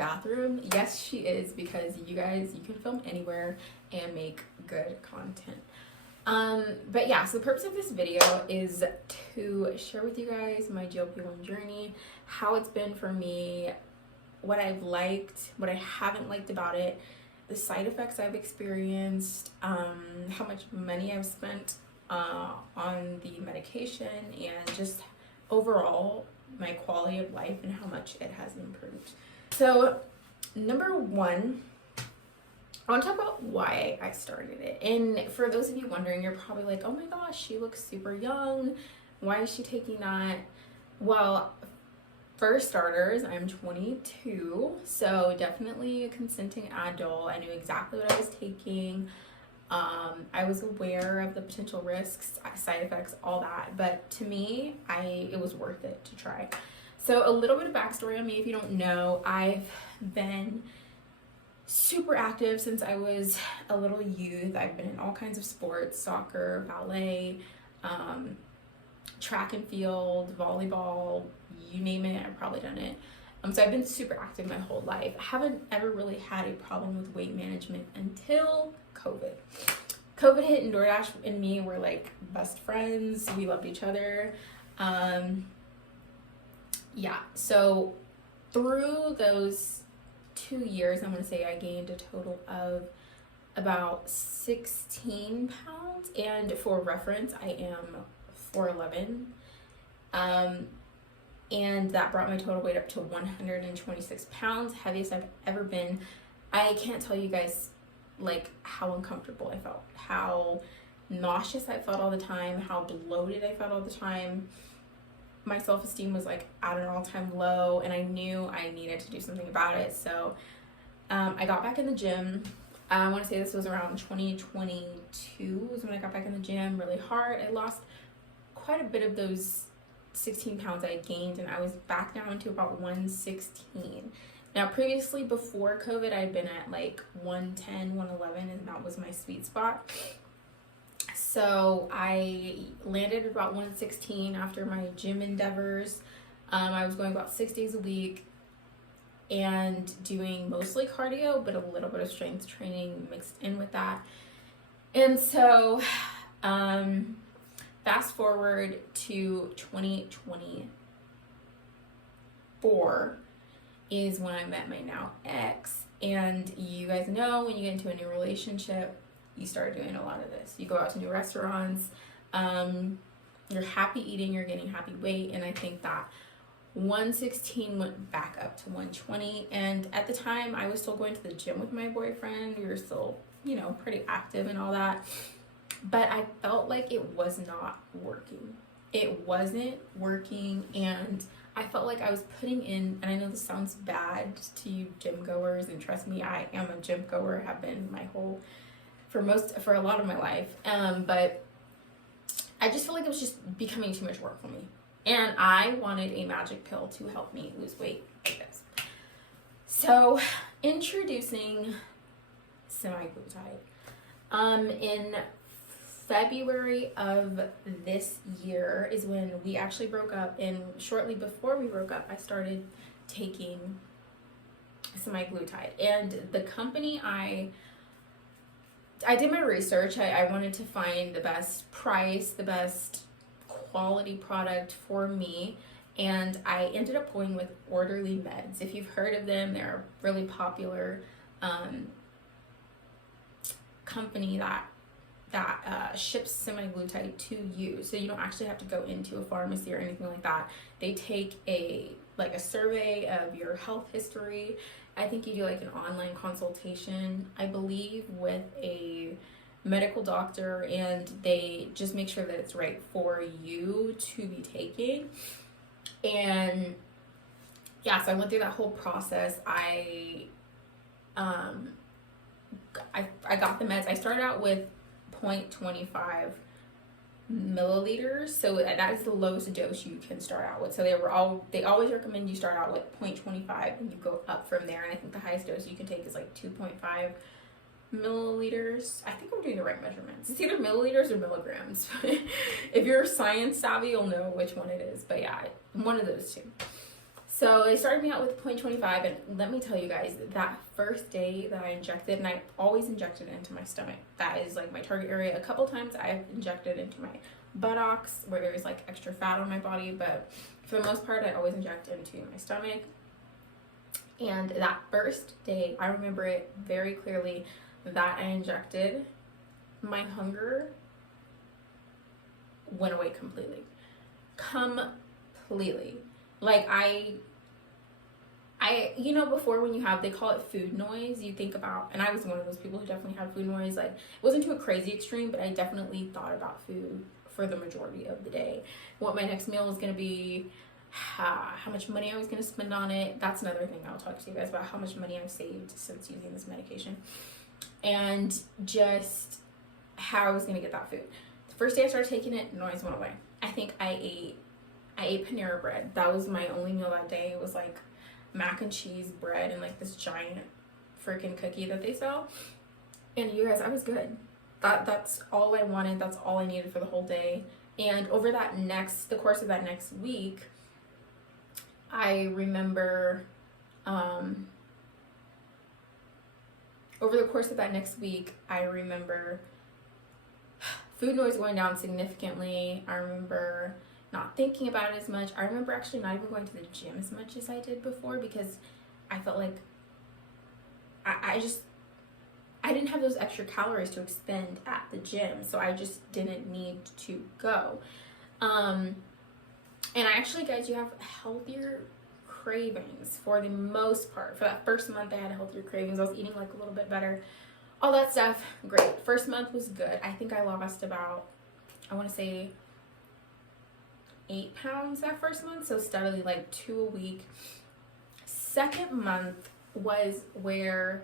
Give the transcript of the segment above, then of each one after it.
bathroom? Yes, she is, because you guys, you can film anywhere and make good content. But yeah, so the purpose of this video is to share with you guys my GLP-1 journey, how it's been for me, what I've liked, what I haven't liked about it, the side effects I've experienced, how much money I've spent on the medication, and just overall my quality of life and how much it has improved. So number one, I want to talk about why I started it. And for those of you wondering, you're probably like, oh my gosh, she looks super young. Why is she taking that? Well, for starters, I'm 22, so definitely a consenting adult. I knew exactly what I was taking. I was aware of the potential risks, side effects, all that. But to me, it was worth it to try. So a little bit of backstory on me, if you don't know, I've been super active since I was a little youth. I've been in all kinds of sports, soccer, ballet, track and field, volleyball, you name it, I've probably done it. So I've been super active my whole life. I haven't ever really had a problem with weight management until COVID. COVID hit, and DoorDash and me were like best friends. We loved each other. Yeah, so through those 2 years, I'm gonna say I gained a total of about 16 pounds. And for reference, I am 4'11". And that brought my total weight up to 126 pounds, heaviest I've ever been. I can't tell you guys like how uncomfortable I felt, how nauseous I felt all the time, how bloated I felt all the time. My self-esteem was like at an all-time low, and I knew I needed to do something about it. So I got back in the gym. I want to say this was around 2022 was when I got back in the gym really hard. I lost quite a bit of those 16 pounds I gained, and I was back down to about 116. Now previously, before COVID, I'd been at like 110, 111, and that was my sweet spot. So I landed at about 116 after my gym endeavors. I was going about 6 days a week and doing mostly cardio, but a little bit of strength training mixed in with that. And so fast forward to 2024 is when I met my now ex. And you guys know, when you get into a new relationship, you start doing a lot of this. You go out to new restaurants, you're happy eating, you're getting happy weight. And I think that 116 went back up to 120. And at the time, I was still going to the gym with my boyfriend. We were still, you know, pretty active and all that. But I felt like it was not working. It wasn't working, and I felt like I was putting in, and I know this sounds bad to you gym goers, and trust me, I am a gym goer, have been for a lot of my life. But I just feel like it was just becoming too much work for me. And I wanted a magic pill to help me lose weight like this. So introducing semaglutide. In February of this year is when we actually broke up, and shortly before we broke up, I started taking semaglutide. And the company, I did my research. I wanted to find the best price, the best quality product for me, and I ended up going with Orderly Meds. If you've heard of them, they're a really popular company that ships semaglutide to you, so you don't actually have to go into a pharmacy or anything like that. They take a survey of your health history. I think you do like an online consultation, I believe, with a medical doctor, and they just make sure that it's right for you to be taking. And yeah, so I went through that whole process. I got the meds. I started out with 0.25 milliliters, so that is the lowest dose you can start out with. So they always recommend you start out with 0.25 and you go up from there. And I think the highest dose you can take is like 2.5 milliliters. I think I'm doing the right measurements. It's either milliliters or milligrams. If you're science savvy, you'll know which one it is. But yeah, one of those two. So they started me out with 0.25, and let me tell you guys, that first day that I injected, and I always injected it into my stomach. That is like my target area. A couple times I've injected into my buttocks where there's like extra fat on my body, but for the most part I always inject into my stomach. And that first day, I remember it very clearly that I injected, my hunger went away completely. Like I before, when you have, they call it food noise, you think about, and I was one of those people who definitely had food noise. Like, it wasn't to a crazy extreme, but I definitely thought about food for the majority of the day. What my next meal was going to be, how much money I was going to spend on it. That's another thing I'll talk to you guys about, how much money I've saved since using this medication. And just how I was going to get that food. The first day I started taking it, noise went away. I think I ate Panera bread. That was my only meal that day. It was like mac and cheese bread and like this giant freaking cookie that they sell. And you guys, I was good. That's all I wanted. That's all I needed for the whole day. And over the course of that next week, I remember, food noise going down significantly. I remember not thinking about it as much. I remember actually not even going to the gym as much as I did before, because I felt like I didn't have those extra calories to expend at the gym, so I just didn't need to go. And actually, guys, you have healthier cravings for the most part. For that first month, I had healthier cravings. I was eating like a little bit better. All that stuff, great. First month was good. I think I lost about, I want to say, 8 pounds that first month, so steadily, like 2 a week. Second month was where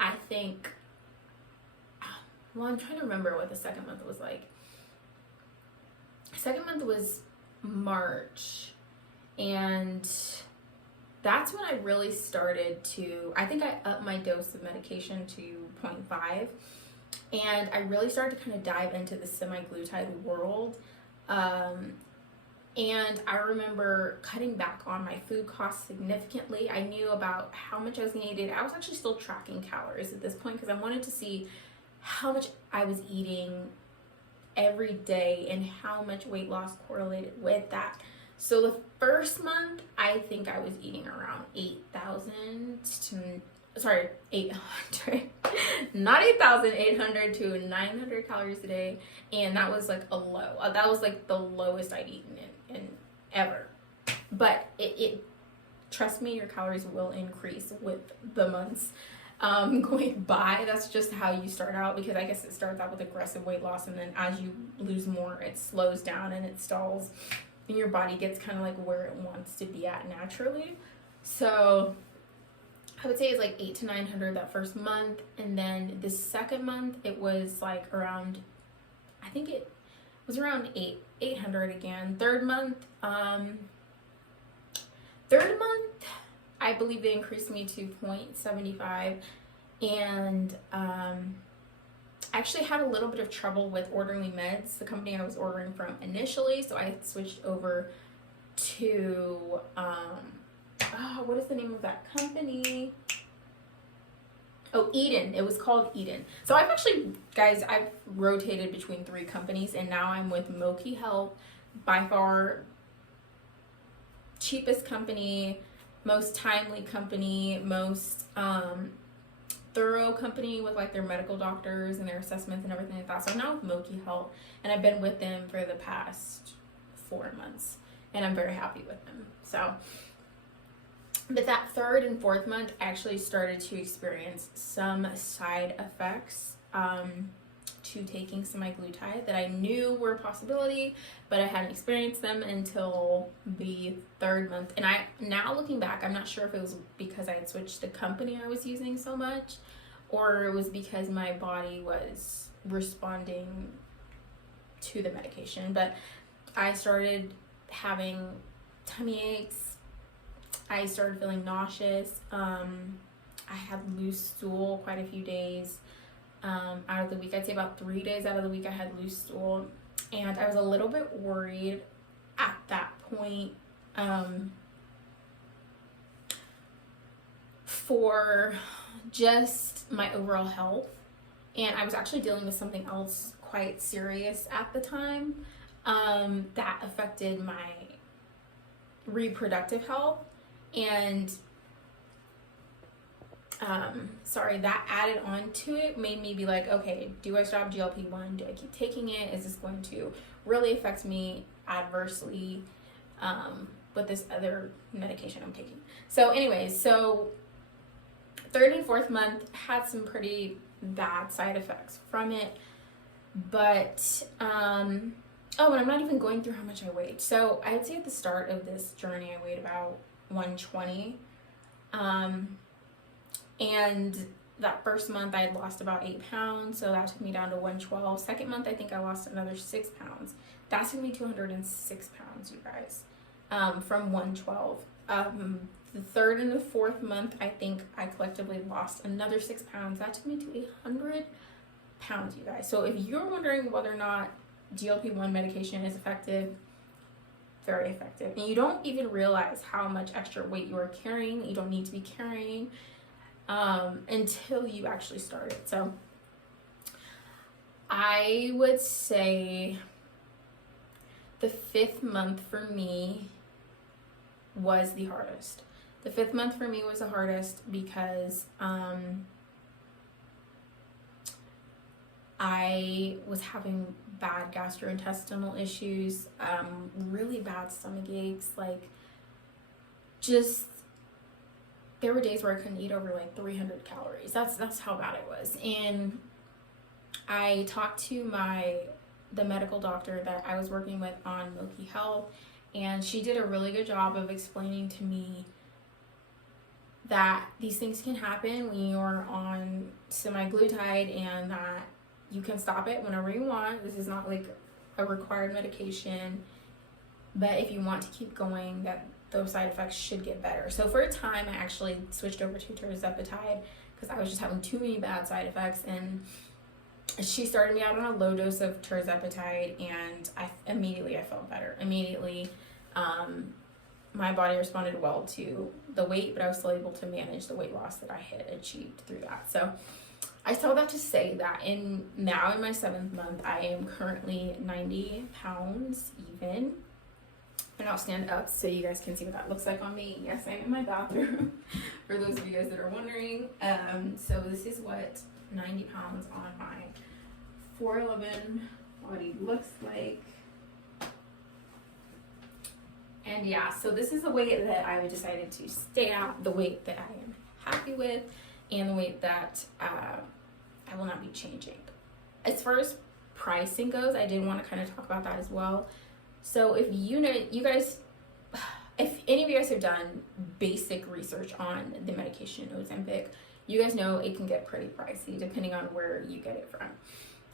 I think, well, I'm trying to remember what the second month was like. Second month was March, and that's when I really started to, I think I upped my dose of medication to 0.5, and I really started to kind of dive into the semaglutide world. And I remember cutting back on my food costs significantly. I knew about how much I was going to eat. I was actually still tracking calories at this point, because I wanted to see how much I was eating every day and how much weight loss correlated with that. So the first month, I think I was eating around 800, not 8,800 to 900 calories a day. And that was like a low. That was like the lowest I'd eaten in ever. But it trust me, your calories will increase with the months going by. That's just how you start out, because I guess it starts out with aggressive weight loss, and then as you lose more, it slows down and it stalls, and your body gets kind of like where it wants to be at naturally. So I would say it's like 800 to 900 that first month, and then the second month it was like around, I think it was around 800 again. Third month, I believe they increased me to 0.75, and I actually had a little bit of trouble with ordering meds, the company I was ordering from initially, so I switched over to what is the name of that company? Oh, Eden. It was called Eden. So I've actually, guys, I've rotated between 3 companies, and now I'm with Moki Health, by far cheapest company, most timely company, most thorough company with like their medical doctors and their assessments and everything like that. So I'm now with Moki Health, and I've been with them for the past 4 months, and I'm very happy with them. So, but that third and fourth month, I actually started to experience some side effects to taking semaglutide that I knew were a possibility, but I hadn't experienced them until the third month. And now looking back, I'm not sure if it was because I had switched the company I was using so much, or it was because my body was responding to the medication. But I started having tummy aches. I started feeling nauseous. I had loose stool quite a few days out of the week. I'd say about 3 days out of the week I had loose stool, and I was a little bit worried at that point for just my overall health. And I was actually dealing with something else quite serious at the time that affected my reproductive health. And that added on to it, made me be like, okay, do I stop GLP-1? Do I keep taking it? Is this going to really affect me adversely with this other medication I'm taking? So anyways, third and fourth month had some pretty bad side effects from it. But and I'm not even going through how much I weighed. So I would say at the start of this journey I weighed about 120. And that first month I had lost about 8 pounds, so that took me down to 112. Second month I think I lost another 6 pounds. That took me 206 pounds, you guys, from 112. The third and the fourth month I think I collectively lost another 6 pounds. That took me to 100 pounds, you guys. So if you're wondering whether or not GLP-1 medication is effective, very effective. And you don't even realize how much extra weight you are carrying, you don't need to be carrying, until you actually start it. So I would say the 5th month for me was the hardest. The 5th month for me was the hardest because I was having bad gastrointestinal issues, really bad stomach aches, like just there were days where I couldn't eat over like 300 calories. That's how bad it was. And I talked to the medical doctor that I was working with on Milky Health, and she did a really good job of explaining to me that these things can happen when you're on semaglutide and that you can stop it whenever you want. This is not like a required medication, but if you want to keep going, that those side effects should get better. So for a time, I actually switched over to tirzepatide because I was just having too many bad side effects, and she started me out on a low dose of tirzepatide, and I felt better. Immediately, my body responded well to the weight, but I was still able to manage the weight loss that I had achieved through that. So I tell that to say that now in my 7th month, I am currently 90 pounds even. And I'll stand up so you guys can see what that looks like on me. Yes, I'm in my bathroom, for those of you guys that are wondering. So this is what 90 pounds on my 4'11" body looks like. And yeah, so this is the weight that I decided to stay at, the weight that I am happy with, and the weight that I will not be changing. As far as pricing goes, I did want to kind of talk about that as well. So if you guys, if any of you guys have done basic research on the medication Ozempic, you guys know it can get pretty pricey depending on where you get it from.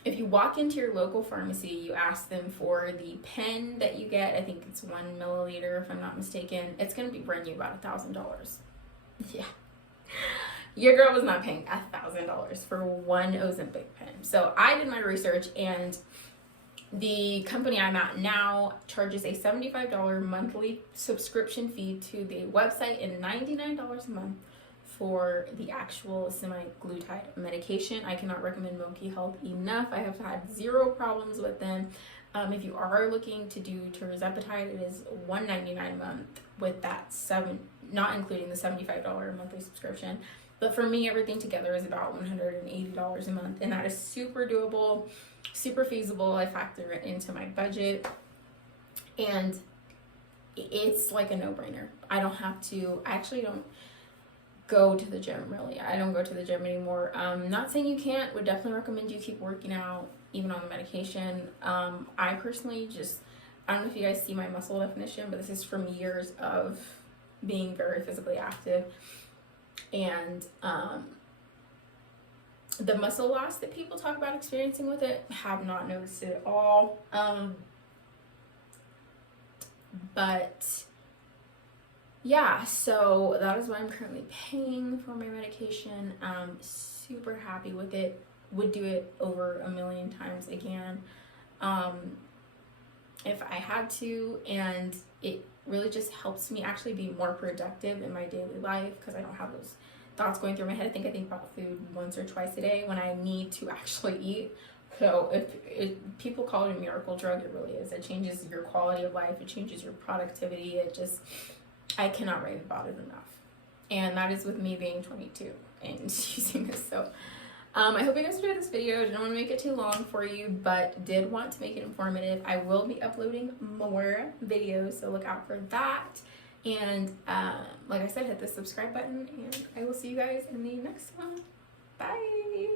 If you walk into your local pharmacy, you ask them for the pen that you get, I think it's 1 milliliter if I'm not mistaken, it's going to be brand new about $1,000. Yeah. Your girl was not paying $1,000 for one Ozempic pen. So I did my research, and the company I'm at now charges a $75 monthly subscription fee to the website and $99 a month for the actual semaglutide medication. I cannot recommend Milky Health enough. I have had 0 problems with them. If you are looking to do tirzepatide, it is $199 a month with that not including the $75 monthly subscription. But for me, everything together is about $180 a month, and that is super doable, super feasible. I factor it into my budget, and it's like a no-brainer. I actually don't go to the gym, really. I don't go to the gym anymore. Not saying you can't, would definitely recommend you keep working out even on the medication. I personally I don't know if you guys see my muscle definition, but this is from years of being very physically active. And the muscle loss that people talk about experiencing with it, have not noticed it at all. But yeah, so that is what I'm currently paying for my medication. I'm super happy with it. Would do it over 1,000,000 times again if I had to. And really just helps me actually be more productive in my daily life because I don't have those thoughts going through my head. I think about food once or twice a day when I need to actually eat. So if people call it a miracle drug, it really is. It changes your quality of life. It changes your productivity. I cannot rave about it enough. And that is with me being 22 and using this. So I hope you guys enjoyed this video. Didn't want to make it too long for you, but did want to make it informative. I will be uploading more videos, so look out for that. And like I said, hit the subscribe button, and I will see you guys in the next one. Bye!